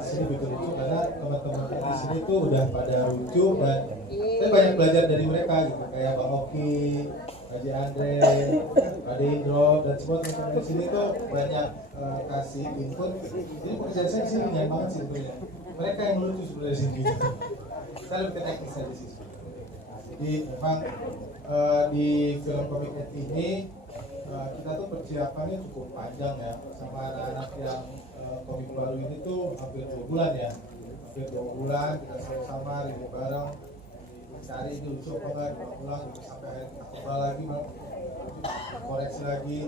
di sini begitu lucu karena teman-teman di sini tuh udah pada lucu dan saya banyak belajar dari mereka gitu, kayak Bang Oki, Haji Andre, Ade Indro dan semua teman-teman di sini tuh banyak kasih input. Jadi pekerjaan saya di sini nyaman banget sih sebenarnya. Mereka yang lucu sebenarnya di sini. Saya lebih ke teknis aja sih. Jadi memang di film komik ini kita tuh persiapannya cukup panjang ya, sama anak-anak yang komik baru ini tuh hampir 2 bulan ya, hampir 2 bulan kita sama-sama ribut bareng, cari ini lucu apa enggak, kita pulang gitu, sampai akhirnya kita kembali lagi, koreksi lagi,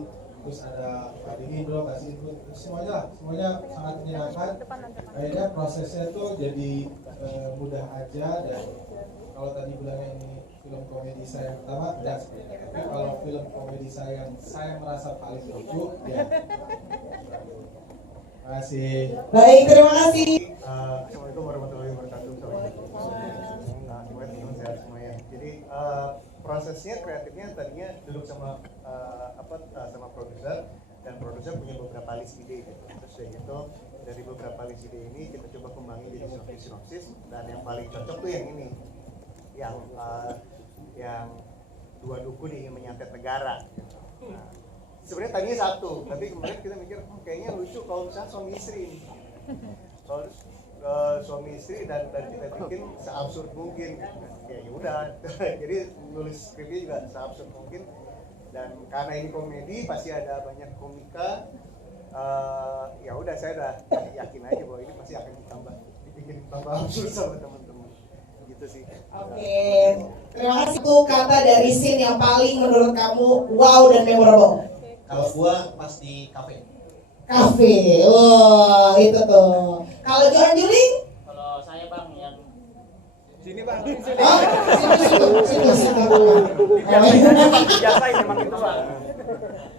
terus ada Adi Indro kasih input, semuanya sangat menyenangkan. Akhirnya prosesnya tuh jadi mudah aja, dan kalau tadi bilangnya ini film komedi saya yang pertama, tidak sebenarnya. Tapi kalau film komedi saya yang saya merasa paling lucu, ya. Terima kasih. Baik, terima kasih. Assalamualaikum warahmatullahi wabarakatuh. Semuanya teman sehat semuanya. Jadi prosesnya kreatifnya tadinya duduk sama sama produser, dan produser punya beberapa list ide gitu. Terus ya gitu, dari beberapa list ide ini kita coba kembangin jadi sinopsis, dan yang paling cocok tuh yang ini, yang dua dukun ingin menyantet negara. Nah, sebenarnya tadinya satu, tapi kemudian kita mikir kayaknya lucu kalau misalnya suami istri. Kalau suami istri dan kita bikin seabsurd mungkin. Ya udah, jadi nulis skripnya juga seabsurd mungkin. Dan karena ini komedi pasti ada banyak komika. Ya udah, saya udah yakin aja bahwa ini pasti akan dibikin tambah absurd sama teman-teman. Gitu sih. Oke, terima kasih. Itu kata dari scene yang paling menurut kamu wow dan memorable. Kalau gua pas di kafe. Kafe, wah itu tuh. Kalau Johan Juling? Kalau saya bang yang Sini bang. Sini. Biasain emang itu bang.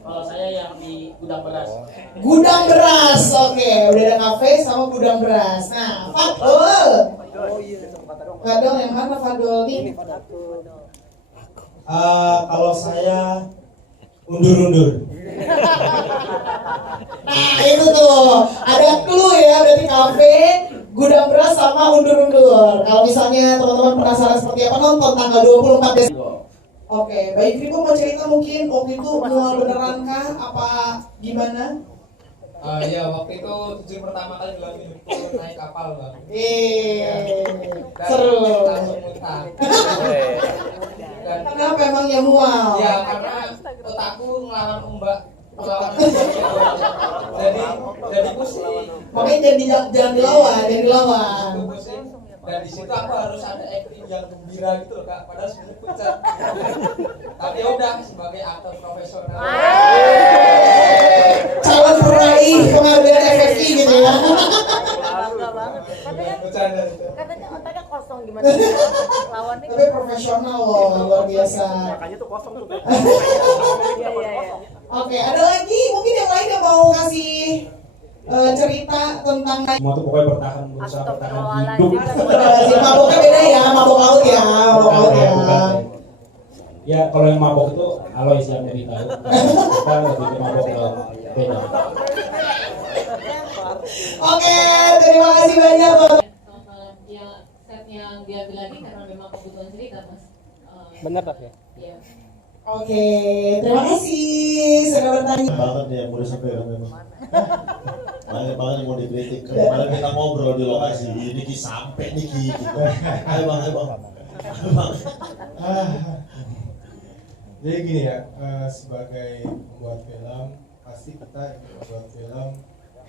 kalau saya yang di gudang beras. Gudang beras, oke. Udah ada kafe sama gudang beras. Nah, Fadol. Fadol yang mana Fadol nih? Kalau saya undur-undur. Nah itu tuh, ada clue ya, berarti kafe, gudang beras sama undur-undur. Kalau misalnya teman-teman penasaran seperti apa, nonton tanggal 24 Desember. Oke, baik, Ribu mau cerita mungkin waktu itu mual beneran kah? Apa gimana? Ya waktu itu tujuan pertama kali dalam hidupku naik kapal bang. Seru. Langsung muntah. Dan Kenapa emangnya mual? ya karena otakku ngelawan ombak, ngelawan jadi pusing. Makanya jangan dilawan. Itu pusing. Dan di situ aku harus ada acting yang gembira gitu loh kak, padahal sebenarnya pucat. Tapi ya udah, sebagai aktor profesional. Calon peraih penghargaan FFI gitu ya. Bangga banget. Bercanda itu. Katanya otaknya kosong gimana? Lawannya Tapi profesional loh, luar biasa. Makanya tuh kosong tuh. Iya. Oke, ada lagi mungkin yang lain yang mau kasih cerita tentang Semua tuh pokoknya berusaha bertahan hidup. maboknya beda ya, mabok laut ya, mabok laut ya. Ya kalau yang mabok itu Alois yang lebih tahu. Kita lebih ke mabok laut. Beda. Oke, terima kasih banyak. Ya set yang diambil lagi karena memang kebutuhan cerita mas. Benar tak ya? Iya. Oke, terima kasih sudah bertanya. Banget ya, mau disampaikan memang. Banyak banget yang mau dikritik. Kemarin kita ngobrol di lokasi, ini Ki sampai nih Ki. Ayo bang. Jadi gini ya, sebagai pembuat film pasti kita ingin membuat film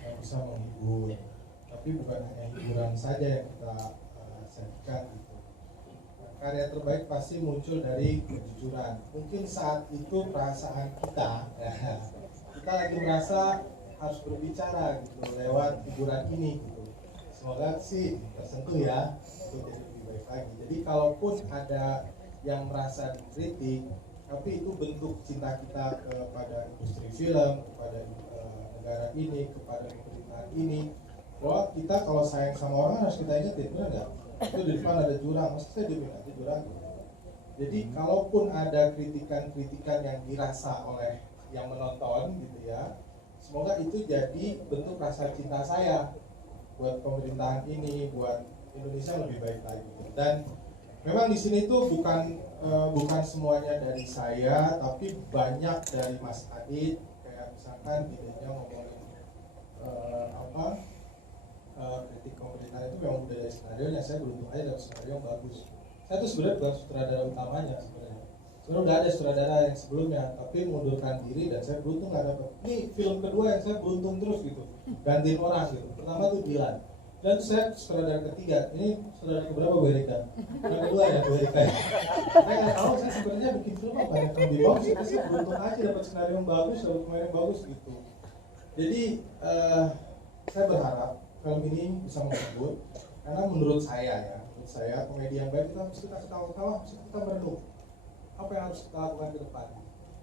yang bisa menghibur, tapi bukan hanya hiburan saja yang kita sajikan gitu. Karya terbaik pasti muncul dari kejujuran. Mungkin saat itu perasaan kita, kita lagi merasa harus berbicara gitu lewat hiburan ini gitu. Semoga sih tersentuh ya, untuk jadi lebih baik lagi. Jadi kalaupun ada yang merasa dikritik, tapi itu bentuk cinta kita kepada industri film, kepada negara ini, kepada pemerintahan ini. Bahwa kita kalau sayang sama orang harus kita ingetin, benar nggak? Itu di depan ada jurang, mesti saya diemin aja jurang. Jadi kalaupun ada kritikan-kritikan yang dirasa oleh yang menonton gitu ya, semoga itu jadi bentuk rasa cinta saya buat pemerintahan ini, buat Indonesia lebih baik lagi. Dan memang di sini tuh bukan semuanya dari saya, tapi banyak dari Mas Adit. Kayak misalkan idenya ngomongin kritik pemerintahan itu memang udah dari skenario nya. Saya beruntung aja dapat skenario yang bagus. Saya tuh sebenarnya bukan sutradara utamanya sebenarnya. Sebenarnya udah ada sutradara yang sebelumnya, tapi mengundurkan diri dan saya beruntung nggak dapat. Ini film kedua yang saya beruntung terus gitu, gantiin orang gitu. Pertama tuh Dilan, dan tuh saya sutradara ketiga. Ini sutradara keberapa Bu Erika? Yang kedua ya Bu Erika. Saya nggak tahu, saya sebenarnya bikin film apa yang lebih bagus, tapi saya beruntung aja dapat skenario yang bagus, dapat pemain yang bagus gitu. Jadi saya berharap film ini bisa menghibur, karena menurut saya komedi yang baik itu harus kita ketawa-ketawa, harus kita merenung apa yang harus kita lakukan ke depan.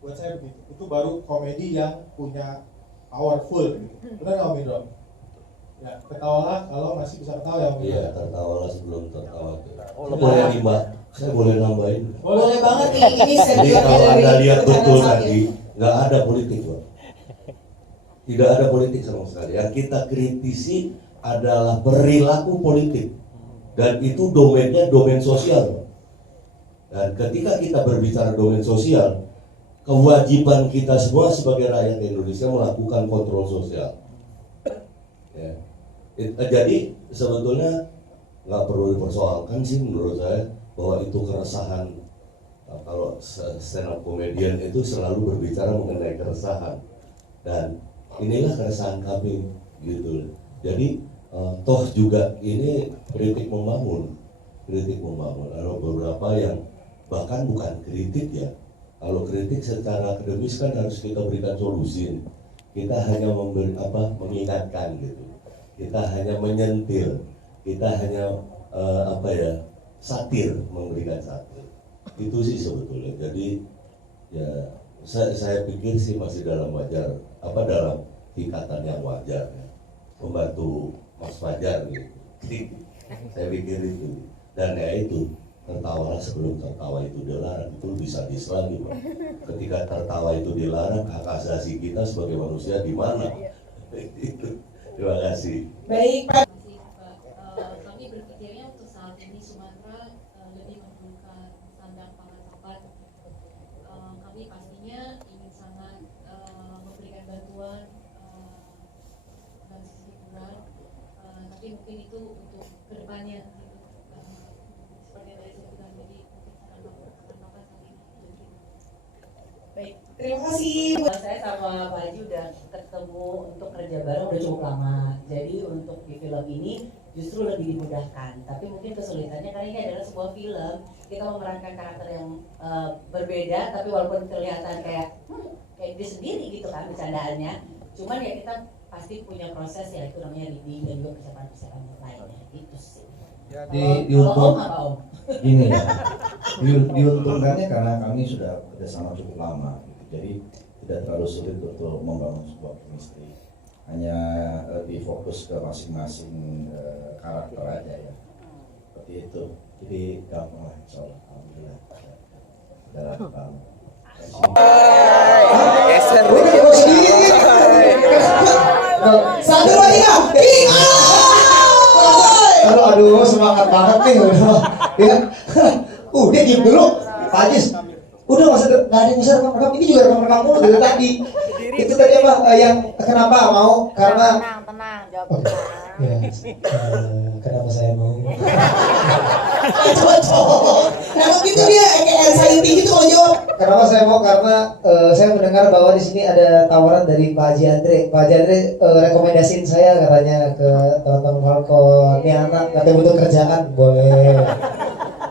Buat saya begitu, itu baru komedi yang punya powerful gitu. Benar nggak Om Indro? Ya, ketawalah kalau masih bisa ketawa ya Om Indro. Iya, tertawalah sebelum tertawa. Boleh lima, saya boleh nambahin. Boleh banget nih, ini Jadi senior kalau dari Anda lihat betul channel tadi, nggak ada politik, Pak. Tidak ada politik sama sekali. Yang kita kritisi adalah perilaku politik, dan itu domainnya domain sosial. Dan ketika kita berbicara domain sosial, kewajiban kita semua sebagai rakyat Indonesia melakukan kontrol sosial. Ya. Jadi sebetulnya nggak perlu dipersoalkan sih menurut saya bahwa itu keresahan. Kalau stand up comedian itu selalu berbicara mengenai keresahan, dan inilah keresahan kami gitu. Jadi toh juga ini kritik membangun. Ada beberapa yang bahkan bukan kritik ya. Kalau kritik secara akademis kan harus kita berikan solusi. Kita hanya mengingatkan gitu. Kita hanya menyentil. Kita hanya satir, memberikan satir. Itu sih sebetulnya. Jadi ya saya pikir sih masih dalam dalam tingkatan yang wajar ya. Membantu Mas Fajar gitu. Saya pikir itu. Dan ya itu, tertawalah sebelum tertawa itu dilarang. Itu bisa lagi, Pak. Ketika tertawa itu dilarang, hak asasi kita sebagai manusia di mana? Terima kasih. Baik, Pak. Kami berpikirnya untuk saat ini Sumatera lebih memerlukan sandang pangan papan. Kami pastinya ingin sangat memberikan bantuan dari sisi hiburan, tapi mungkin itu untuk kedepannya. Seperti yang tadi saya bilang, jadi mungkin sandang papan saat ini. Baik, terima kasih. Saya sama Pak Haji udah ketemu untuk kerja bareng udah cukup lama. Jadi untuk di film ini justru lebih dimudahkan. Tapi mungkin kesulitannya karena ini adalah sebuah film, kita memerankan karakter yang berbeda, tapi walaupun kelihatan kayak dia sendiri gitu kan bercandaannya. Cuman ya kita pasti punya proses ya, itu namanya reading dan juga persiapan lainnya gitu sih. Gini ya, diuntungkannya karena kami sudah bersama cukup lama gitu. Jadi tidak terlalu sulit untuk membangun sebuah chemistry, hanya lebih fokus ke masing-masing karakter aja ya, seperti itu. Jadi gampang lah, insyaallah. Alhamdulillah. Udah gampang. Geser sedikit. 1, 2, 3. Aduh, semangat banget nih udah. Ya. Udah diem dulu, Pak Ajis. Udah nggak ada yang bisa rekam. Ini juga rekam mulu dari tadi. Itu tadi apa yang kenapa mau? Karena tenang, jawab. Ya, kenapa saya mau? Cocok. Nah begitu dia kayak anxiety gitu kalau jawab. Kenapa saya mau? Karena saya mendengar bahwa di sini ada tawaran dari Pak Haji Andre. Pak Haji Andre rekomendasiin saya katanya ke teman-teman Falcon. Ini anak katanya butuh kerjaan, boleh.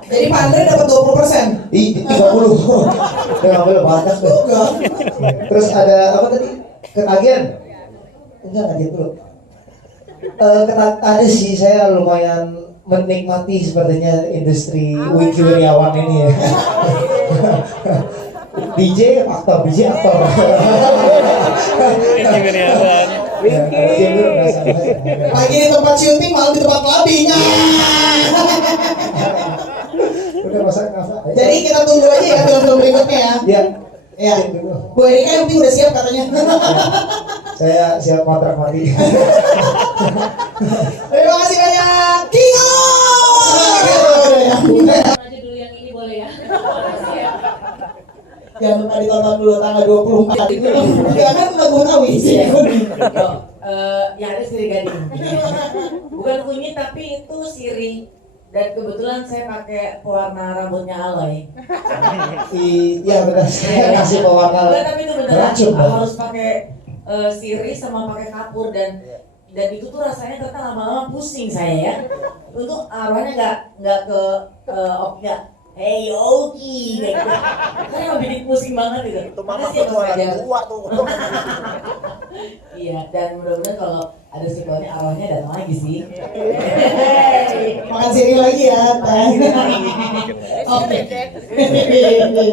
Jadi Pak Andre dapat 20%. Ih, 30. Dia ngambil banyak tuh. Terus ada apa tadi? Ketagihan? Enggak, kajian dulu. Ada sih, saya lumayan menikmati sepertinya industri Wingky Wiryawan ini ya. DJ aktor. Wingky Wiryawan. Lagi di tempat syuting malah di tempat clubbing. Udah masak apa? Jadi kita tunggu aja ya film-film berikutnya ya. Iya. Ya. Bu Erika yang penting udah siap katanya. Saya siap kontrak mati. Terima kasih banyak. Kingo. Aja dulu yang ini boleh ya. Makasih ya. Jangan lupa ditonton dulu tanggal 24 itu. Jangan lagu Tawi sih. Yang ada sirih gading. Bukan kunyit tapi itu sirih. Dan kebetulan saya pakai pewarna rambutnya Aloy. Iya benar. Saya kasih pewarna. Enggak, tapi itu beneran racun, Bang. harus pakai sirih sama pakai kapur dan itu tuh rasanya ternyata lama-lama pusing saya ya. Untuk arwahnya nggak ke Okya. Hey Oki, kayak gitu. Saya bikin pusing banget gitu. Itu mama tuh tua tuh. Iya, dan mudah-mudahan kalau ada sequelnya arwahnya datang lagi sih. Makan siri lagi ya. Oke.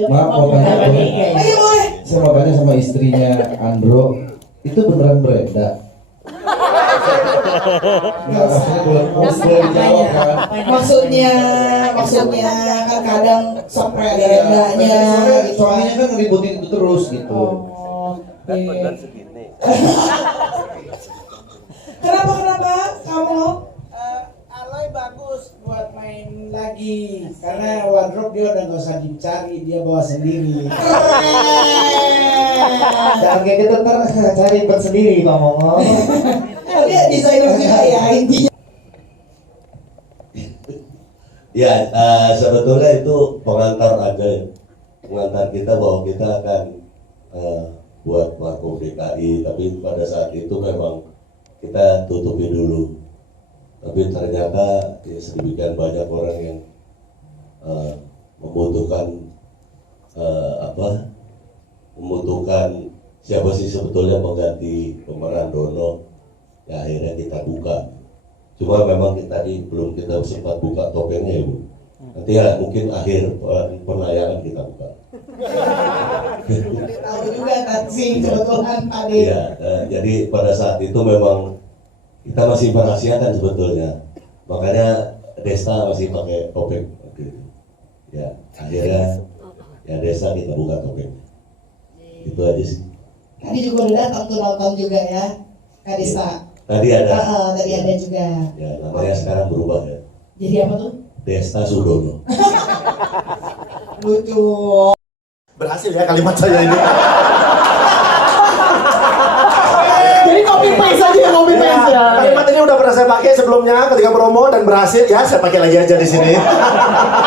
Maaf mau tanya boleh? Ayo boleh. Saya mau tanya sama istrinya Andro, itu beneran Brenda? Enggak, saya boleh jawab kan? Maksudnya kan kadang sampai ada rendahnya gitu. Suaminya kan ngeributin itu terus gitu. Iya. Kenapa kamu? Aloy bagus buat main lagi karena wardrobe dia udah nggak usah dicari, dia bawa sendiri. Jangan kayak gitu ntar cari buat sendiri ngomong. Dia desainer juga ya intinya. Ya, sebetulnya itu pengantar aja ya. Pengantar kita bahwa kita akan buat Markom DKI, tapi pada saat itu memang kita tutupi dulu. Tapi ternyata ya, sedemikian banyak orang yang membutuhkan siapa sih sebetulnya pengganti pemeran Dono. Ya akhirnya kita buka. Cuma memang tadi belum kita sempat buka topengnya ya Bu. Nanti ya mungkin akhir penayangan kita buka. Tahu juga kan sih kebetulan tadi. Iya, jadi pada saat itu memang kita masih merahasiakan sebetulnya. Makanya Desta masih pakai topeng. Ya akhirnya ya Desta kita buka topeng. Itu aja sih. Tadi juga udah datang tuh nonton juga ya, Kak Desta. Tadi ada. Tadi ada juga. Ya namanya sekarang berubah ya. Jadi apa tuh? Desta Sudono. Lucu. Berhasil ya kalimat saya ini. Jadi copy paste aja ya, copy paste ya. Kalimat ini udah pernah saya pakai sebelumnya ketika promo dan berhasil ya, saya pakai lagi aja di sini.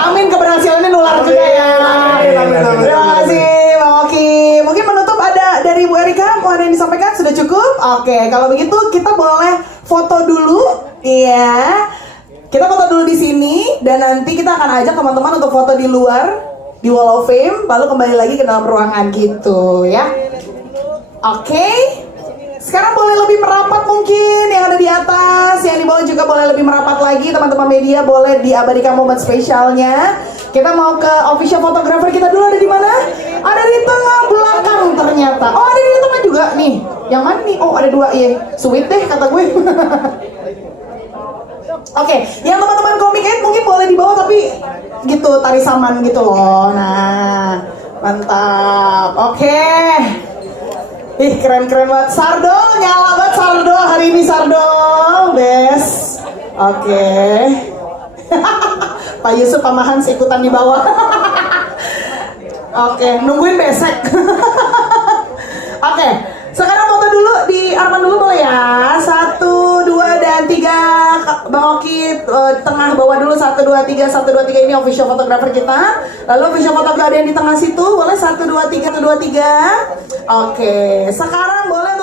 Amin, keberhasilannya nular juga ya. Terima kasih Bang Oki. Mungkin menutup ada dari Bu Erika, mau ada yang disampaikan? Sudah cukup? Oke, kalau begitu kita boleh foto dulu. Iya. Kita foto dulu di sini dan nanti kita akan ajak teman-teman untuk foto di luar di Wall of Fame, lalu kembali lagi ke dalam ruangan gitu ya. Oke. Sekarang boleh lebih merapat mungkin yang ada di atas, yang di bawah juga boleh lebih merapat lagi. Teman-teman media boleh diabadikan momen spesialnya. Kita mau ke official photographer kita dulu, ada di mana? Ada di tengah belakang ternyata. Oh, ada di tengah juga nih. Yang mana nih? Oh, ada dua ya. Sweet deh kata gue. Oke, yang teman-teman komik mungkin boleh di bawah tapi gitu tari saman gitu loh. Nah, mantap. Oke. Ih, keren-keren banget. Sardo, nyala banget Sardo hari ini Sardo. Best. Oke. Pak Yusuf sama Hans ikutan di bawah. Oke, nungguin besek. Oke, sekarang foto dulu di Arman dulu boleh ya. 1, 2, dan 3. Bang Oki tengah bawah dulu. 1, 2, 3. 1, 2, 3 ini official photographer kita. Lalu official photographer ada yang di tengah situ. Boleh 1, 2, 3. 1, 2, 3. Oke, sekarang boleh